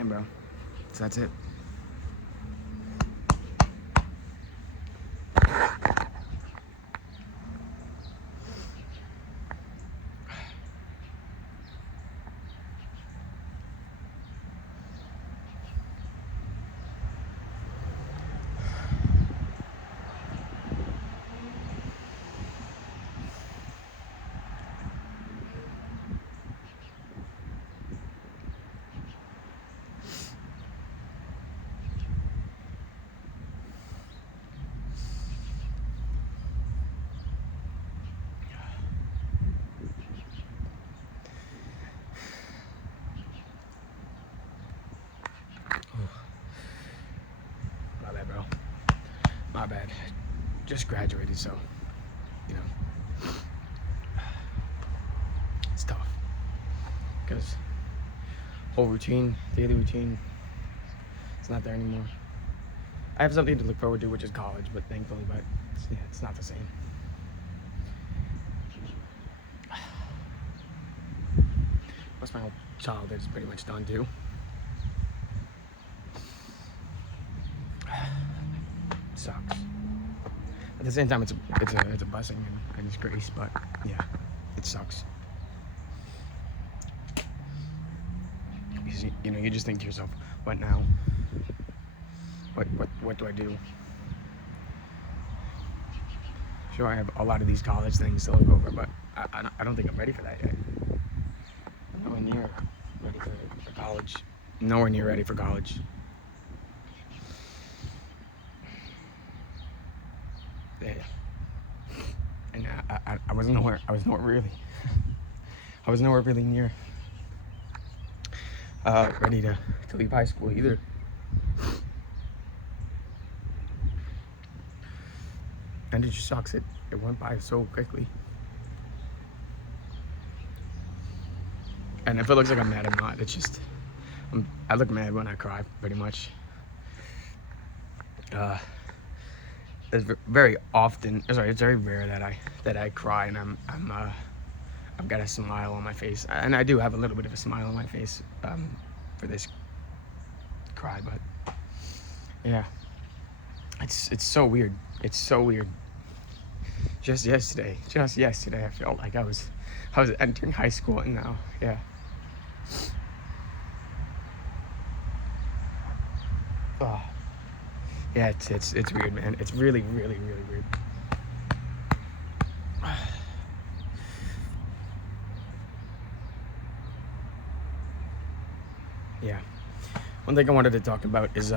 Damn, bro. So that's it. My bad, bro. My bad. Just graduated, so, you know, it's tough. Because whole routine, daily routine, it's not there anymore. I have something to look forward to, which is college, but thankfully, it's not the same. Plus, my whole childhood is pretty much done too. Sucks. At the same time, it's a blessing and it's grace, but yeah, it sucks. Because, you know, you just think to yourself, what now? What do I do? Sure, I have a lot of these college things to look over, but I don't think I'm ready for that yet. Nowhere near ready for college. Nowhere near ready for college. Yeah. And I wasn't nowhere. I was nowhere really. I was nowhere really near ready to leave high school either. And it just sucks. It went by so quickly. And if it looks like I'm mad, I'm not. It's just I look mad when I cry, pretty much. It's very often. Sorry, it's very rare that I cry and I've got a smile on my face, and I do have a little bit of a smile on my face for this cry, but yeah, it's so weird. It's so weird. Just yesterday, I felt like I was entering high school, and now, yeah. Oh. Yeah, it's weird, man. It's really, really, really weird. Yeah. One thing I wanted to talk about is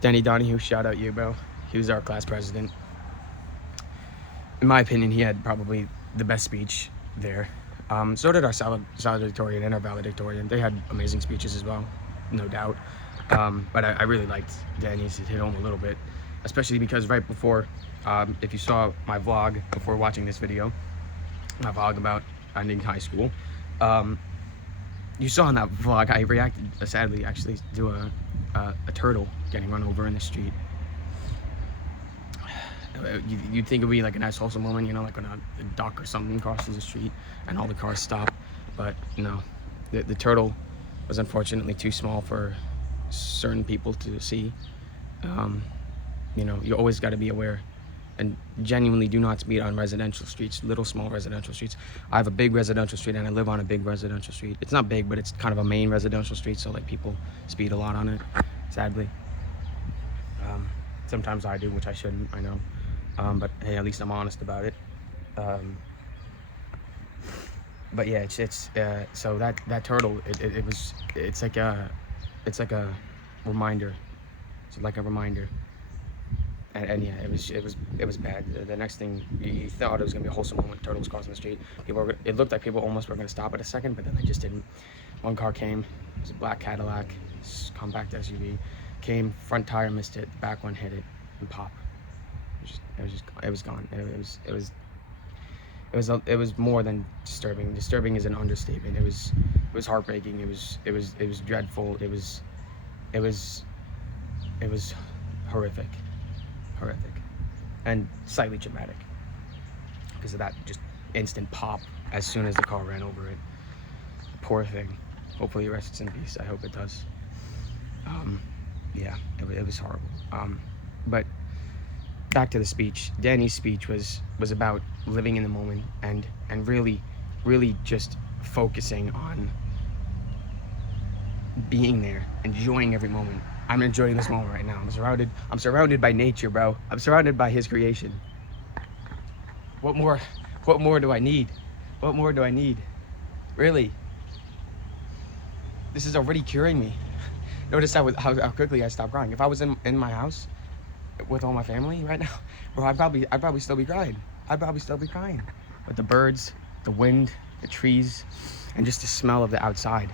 Danny Donahue. Shout out you, bro. He was our class president. In my opinion, he had probably the best speech there. So did our salutatorian and our valedictorian. They had amazing speeches as well, no doubt. But I really liked Danny's. It hit home a little bit, especially because right before, if you saw my vlog before watching this video, my vlog about ending high school, you saw in that vlog I reacted, sadly, actually, to a turtle getting run over in the street. You'd think it would be like a nice wholesome moment, you know, like when a duck or something crosses the street and all the cars stop, but no, the turtle was unfortunately too small for certain people to see. You know, you always got to be aware and genuinely do not speed on residential streets, little small residential streets. I have a big residential street and I live on a big residential street. It's not big, but it's kind of a main residential street, so like people speed a lot on it, sadly. Sometimes I do, which I shouldn't, I know. But hey, at least I'm honest about it. But yeah, it's so that turtle, it's like a reminder. It's like a reminder. And yeah, it was bad. The next thing, you thought it was gonna be a wholesome moment. Turtles crossing the street. It looked like people almost were gonna stop at a second, but then they just didn't. One car came. It was a black Cadillac, compact SUV. Came, front tire missed it, the back one hit it, and pop. It was gone. It was more than disturbing. Disturbing is an understatement. It was heartbreaking. It was dreadful. It was horrific, and slightly traumatic because of that just instant pop as soon as the car ran over it. Poor thing. Hopefully it rests in peace. I hope it does. Yeah, it was horrible. But back to the speech. Danny's speech was about living in the moment and really just focusing on being there, enjoying every moment. I'm enjoying this moment right now. I'm surrounded by nature, bro. I'm surrounded by his creation. What more do I need? What more do I need? Really? This is already curing me. Notice how quickly I stopped crying. If I was in my house with all my family right now, bro, I'd probably still be crying. I'd probably still be crying. But the birds, the wind, the trees, and just the smell of the outside,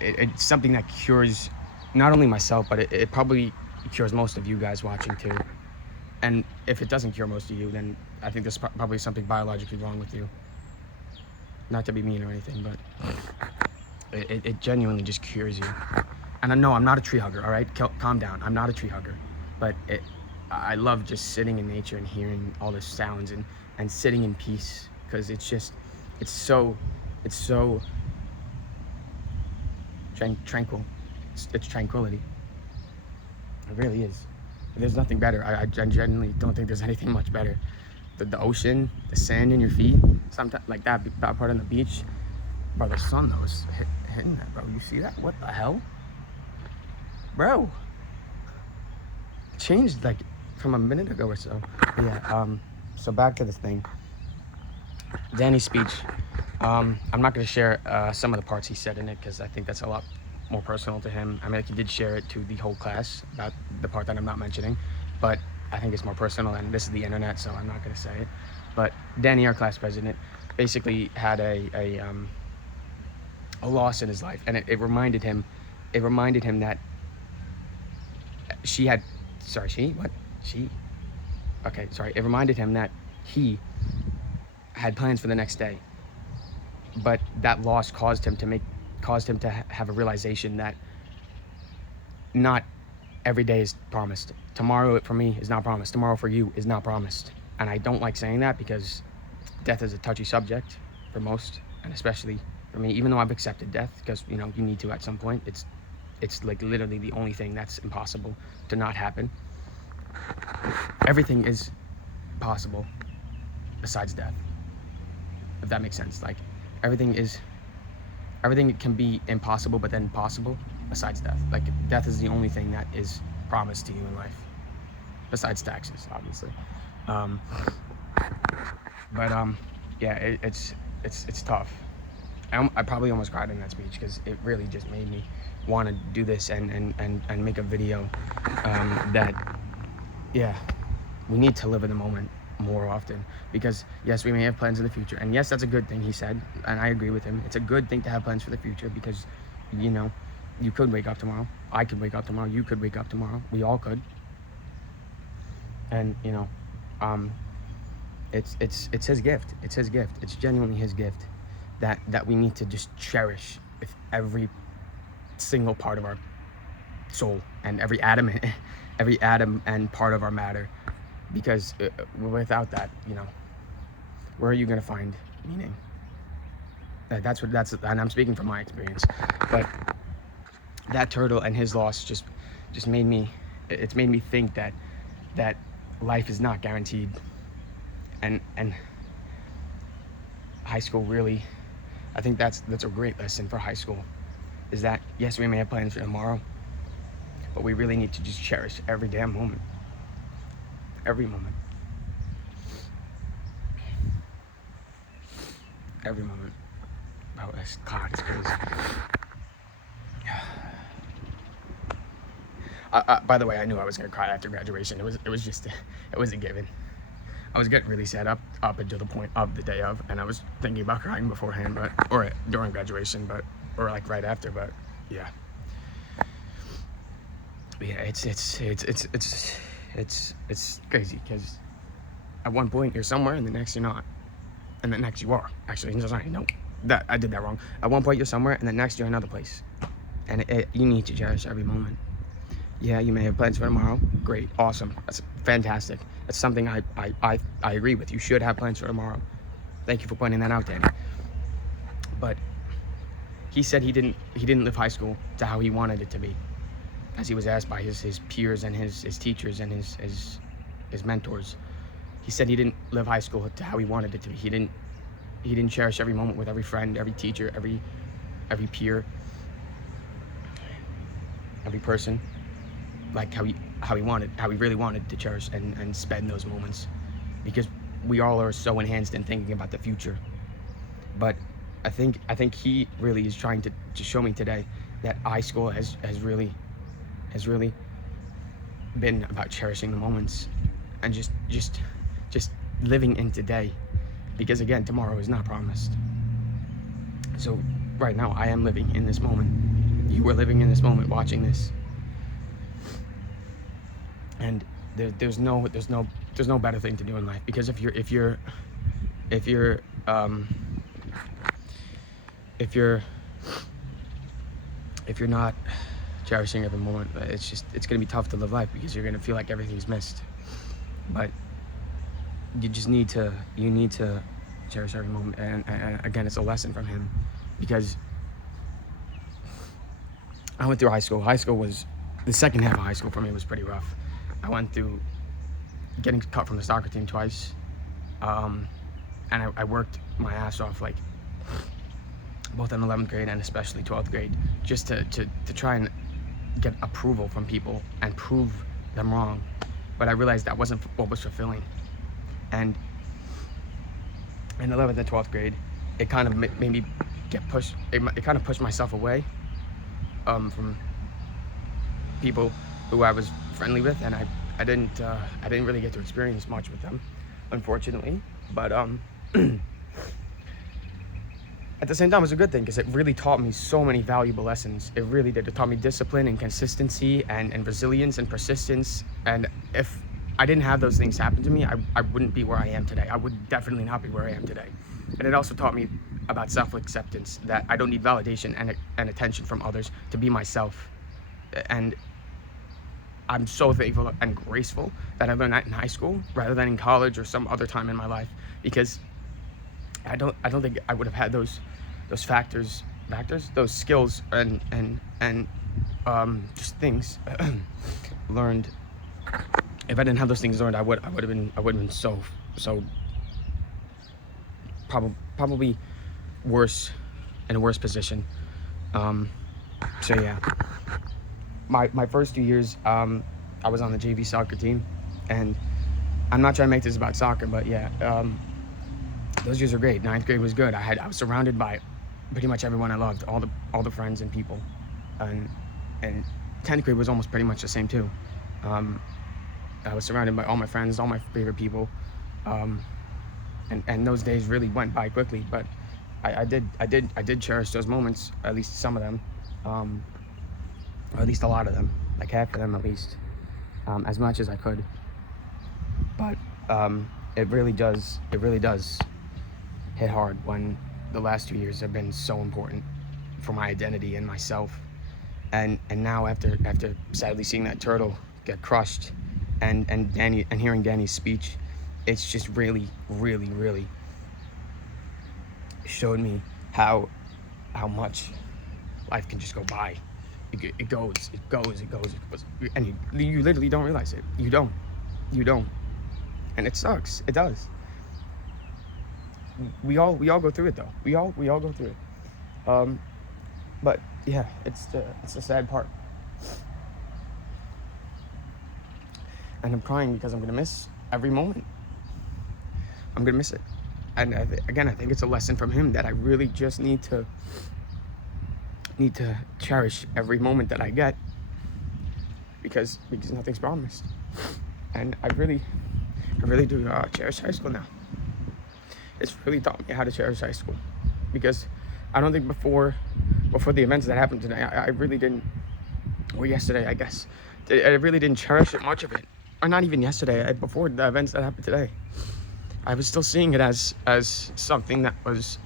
it's something that cures not only myself, but it probably cures most of you guys watching too. And if it doesn't cure most of you, then I think there's probably something biologically wrong with you. Not to be mean or anything, but it genuinely just cures you. And I know I'm not a tree hugger, all right? Calm down. I'm not a tree hugger. But I love just sitting in nature and hearing all the sounds and sitting in peace, because it's so tranquil. It's tranquility. It really is. There's nothing better. I genuinely don't think there's anything much better. The ocean, the sand in your feet, sometimes like that part on the beach. Bro, the sun though is hitting that, bro. You see that? What the hell? Bro. Changed like from a minute ago or so. But yeah, so back to this thing. Danny's speech. I'm not going to share some of the parts he said in it, because I think that's a lot more personal to him. I mean, like, he did share it to the whole class about the part that I'm not mentioning, but I think it's more personal, and this is the internet, so I'm not going to say it. But Danny, our class president, basically had a loss in his life, and it reminded him that it reminded him that he had plans for the next day, but that loss caused him to have a realization that not every day is promised. Tomorrow for me is not promised. Tomorrow for you is not promised. And I don't like saying that, because death is a touchy subject for most, and especially for me, even though I've accepted death, because you need to at some point. It's like literally the only thing that's impossible to not happen. Everything is possible besides death, if that makes sense. Like, everything can be impossible, but then possible besides death. Like, death is the only thing that is promised to you in life, besides taxes, obviously. Yeah, it's tough. I probably almost cried in that speech, because it really just made me want to do this and make a video that, yeah, we need to live in the moment more often, because yes, we may have plans in the future, and yes, that's a good thing, he said, and I agree with him. It's a good thing to have plans for the future, because you could wake up tomorrow, I could wake up tomorrow, you could wake up tomorrow, we all could. And it's his gift. It's his gift. It's genuinely his gift that we need to just cherish with every single part of our soul and every atom and part of our matter, because without that, where are you going to find meaning? That's and I'm speaking from my experience, but that turtle and his loss just made me think that life is not guaranteed, and high school really, I think that's a great lesson for high school, is that yes, we may have plans for tomorrow, but we really need to just cherish every damn moment. Every moment. Every moment. Oh, God, it's crazy. By the way, I knew I was gonna cry after graduation. It was a given. I was getting really sad up until the point of the day of, and I was thinking about crying beforehand, or during graduation, or like right after, but yeah. Yeah, it's crazy, because at one point you're somewhere and the next you're not, and the next you are. Actually, sorry, no, I did that wrong. At one point you're somewhere and the next you're another place, and you need to cherish every moment. Yeah, you may have plans for tomorrow. Great, awesome, that's fantastic. That's something I agree with. You should have plans for tomorrow. Thank you for pointing that out, Danny. But he said he didn't live high school to how he wanted it to be, as he was asked by his peers and his teachers and his mentors. He said he didn't live high school to how he wanted it to be. He didn't cherish every moment with every friend, every teacher, every peer, every person, like how he really wanted to cherish and spend those moments, because we all are so enhanced in thinking about the future. But I think he really is trying to show me today that high school has really been about cherishing the moments and just living in today, because again, tomorrow is not promised. So right now I am living in this moment. You are living in this moment watching this, and there's no better thing to do in life, because if you're not cherishing every moment, it's gonna be tough to live life, because you're gonna feel like everything's missed. But you need to cherish every moment, and again, it's a lesson from him, because I went through high school. High school was, the second half of high school for me was pretty rough. I went through getting cut from the soccer team twice, and I worked my ass off, like both in 11th grade and especially 12th grade, just to try and get approval from people and prove them wrong. But I realized that wasn't what was fulfilling. And in 11th and 12th grade, it kind of made me get pushed. It kind of pushed myself away from people who I was friendly with, and I didn't really get to experience much with them, unfortunately. But at the same time, it was a good thing, because it really taught me so many valuable lessons. It really did. It taught me discipline and consistency and resilience and persistence. And if I didn't have those things happen to me, I wouldn't be where I am today. I would definitely not be where I am today. And it also taught me about self-acceptance, that I don't need validation and attention from others to be myself. And I'm so thankful and graceful that I learned that in high school rather than in college or some other time in my life, because I don't think I would have had those skills and just things learned. If I didn't have those things learned, I would have been so probably worse, in a worse position. So yeah, my first 2 years, I was on the JV soccer team, and I'm not trying to make this about soccer, but yeah, those years were great. 9th grade was good. I was surrounded by pretty much everyone I loved, all the friends and people, and 10th grade was almost pretty much the same too. I was surrounded by all my friends, all my favorite people, and those days really went by quickly. But I did cherish those moments, at least some of them, or at least a lot of them, like half of them at least, as much as I could. But it really does hit hard when the last 2 years have been so important for my identity and myself. And now after sadly seeing that turtle get crushed, and hearing Danny's speech, it's just really showed me how much life can just go by. It goes, and you literally don't realize it. You don't, and it sucks. It does. We all go through it though. We all go through it. But yeah, it's the sad part. And I'm crying because I'm gonna miss every moment. I'm gonna miss it. And again, I think it's a lesson from him that I really just need to cherish every moment that I get, because nothing's promised. And I really do cherish high school now. It's really taught me how to cherish high school, because I don't think before the events that happened today, I really didn't, or yesterday, I guess, I really didn't cherish it, much of it. Or not even yesterday, before the events that happened today. I was still seeing it as something that was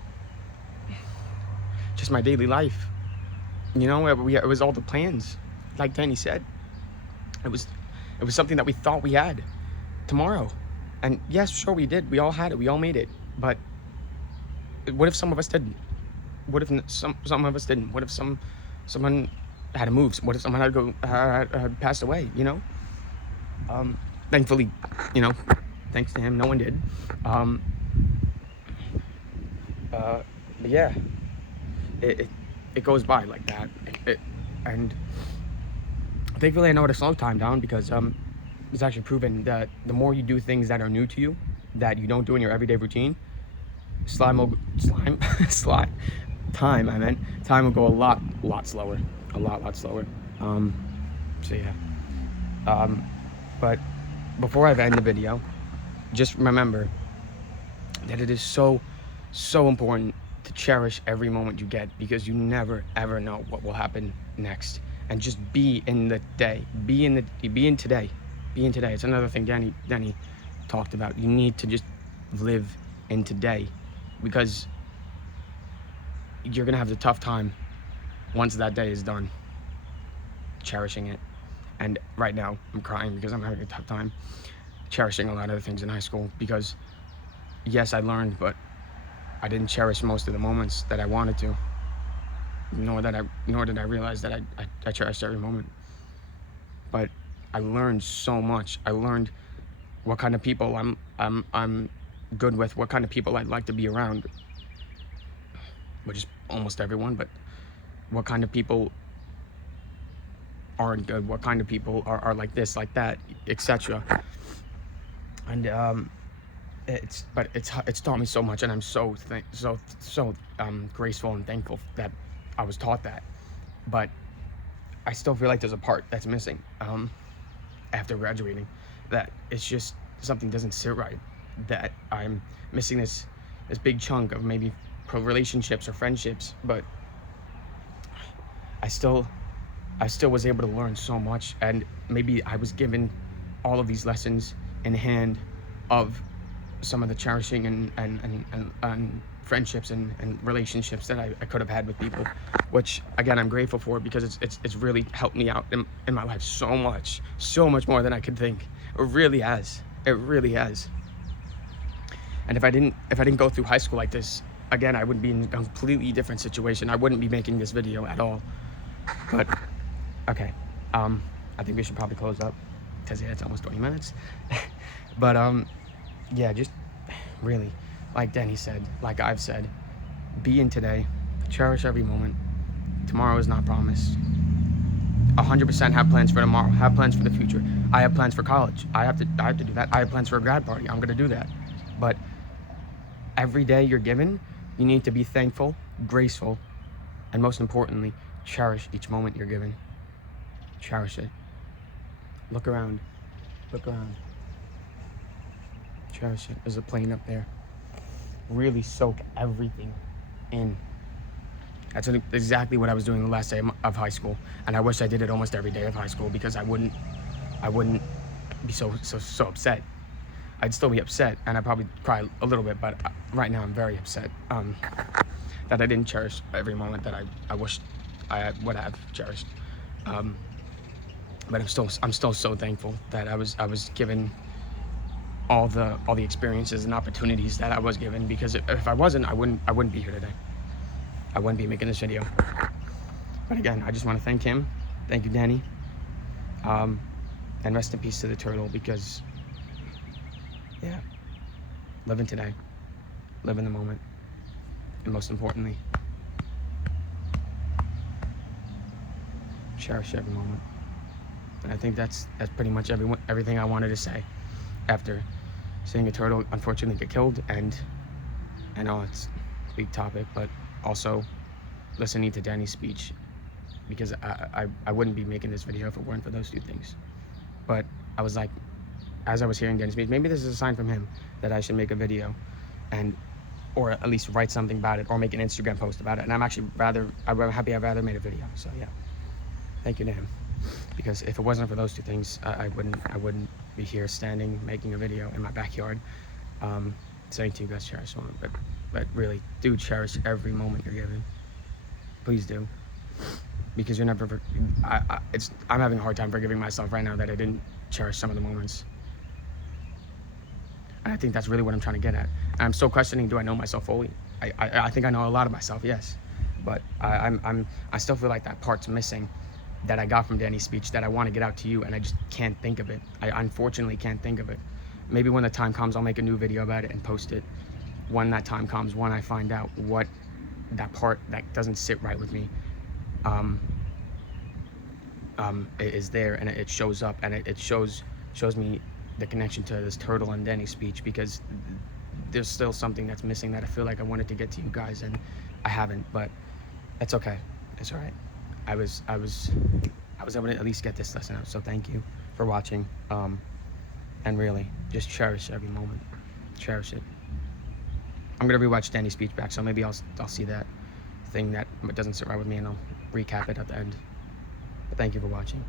just my daily life. You know, it was all the plans, like Danny said. It was something that we thought we had tomorrow. And yes, sure we did. We all had it. We all made it. But what if some of us didn't? What if some of us didn't? What if someone had to move? What if someone had to go had passed away? You know. Thankfully, you know, thanks to him, no one did. Um, but yeah, it it goes by like that, and thankfully I know how to slow time down because it's actually proven that the more you do things that are new to you, that you don't do in your everyday routine, slime time. I meant time will go a lot slower, a lot slower. Um, so yeah. But before I end the video, just remember that it is so important to cherish every moment you get because you never ever know what will happen next. And just be in the day, be in today, be in today. It's another thing Danny talked about. You need to just live in today because you're gonna have a tough time once that day is done cherishing it. And right now I'm crying because I'm having a tough time cherishing a lot of the things in high school because yes, I learned, but I didn't cherish most of the moments that I wanted to. Nor did I realize that I cherished every moment. But I learned so much. I learned what kind of people I'm good with, what kind of people I'd like to be around, which is almost everyone, but what kind of people aren't good, what kind of people are like this, like that, etc. And it's taught me so much, and I'm so graceful and thankful that I was taught that. But I still feel like there's a part that's missing after graduating, that it's just something doesn't sit right, that I'm missing this big chunk of maybe relationships or friendships, but I still was able to learn so much, and maybe I was given all of these lessons in hand of some of the cherishing and friendships and relationships that I could have had with people, which again I'm grateful for because it's really helped me out in my life so much more than I could think. It really has. And if I didn't go through high school like this, again I would be in a completely different situation. I wouldn't be making this video at all. But okay, I think we should probably close up because yeah, it's almost 20 minutes. But yeah, just really, like Danny said, like I've said, be in today, cherish every moment. Tomorrow is not promised. 100% have plans for tomorrow, have plans for the future. I have plans for college. I have to do that. I have plans for a grad party. I'm gonna do that. But every day you're given, you need to be thankful, graceful, and most importantly, cherish each moment you're given. Cherish it. Look around. Cherish it. There's a plane up there. Really soak everything in. That's exactly what I was doing the last day of high school, and I wish I did it almost every day of high school because I wouldn't be so upset. I'd still be upset, and I'd probably cry a little bit, but right now I'm very upset that I didn't cherish every moment that I wish I would have cherished. But I'm still so thankful that I was given all the experiences and opportunities that I was given, because if I wasn't, I wouldn't be here today. I wouldn't be making this video. But again, I just want to thank him. Thank you, Danny. And rest in peace to the turtle, because yeah, live in today, live in the moment, and most importantly, cherish every moment. And I think that's pretty much everything I wanted to say after seeing a turtle unfortunately get killed. And I know it's a big topic, but also listening to Danny's speech, because I wouldn't be making this video if it weren't for those two things. But I was like, as I was hearing Danny's speech, maybe this is a sign from him that I should make a video, or at least write something about it, or make an Instagram post about it. And I'm happy I'd rather made a video. So yeah, thank you to him, because if it wasn't for those two things, I wouldn't be here standing making a video in my backyard, saying to you guys, cherish one. But really, do cherish every moment you're given. Please do, because you're never. I'm having a hard time forgiving myself right now that I didn't cherish some of the moments. And I think that's really what I'm trying to get at. And I'm still questioning, do I know myself fully? I think I know a lot of myself, yes. But I still feel like that part's missing that I got from Danny's speech that I want to get out to you, and I just can't think of it. I unfortunately can't think of it. Maybe when the time comes, I'll make a new video about it and post it. When that time comes, when I find out what that part that doesn't sit right with me is there, and it shows up, and it shows me the connection to this Turtle and Danny speech, because there's still something that's missing that I feel like I wanted to get to you guys, and I haven't. But that's okay. It's all right. I was able to at least get this lesson out. So thank you for watching. And really, just cherish every moment. Cherish it. I'm gonna rewatch Danny's speech back, so maybe I'll see that thing that doesn't sit right with me, and I'll recap it at the end. But thank you for watching.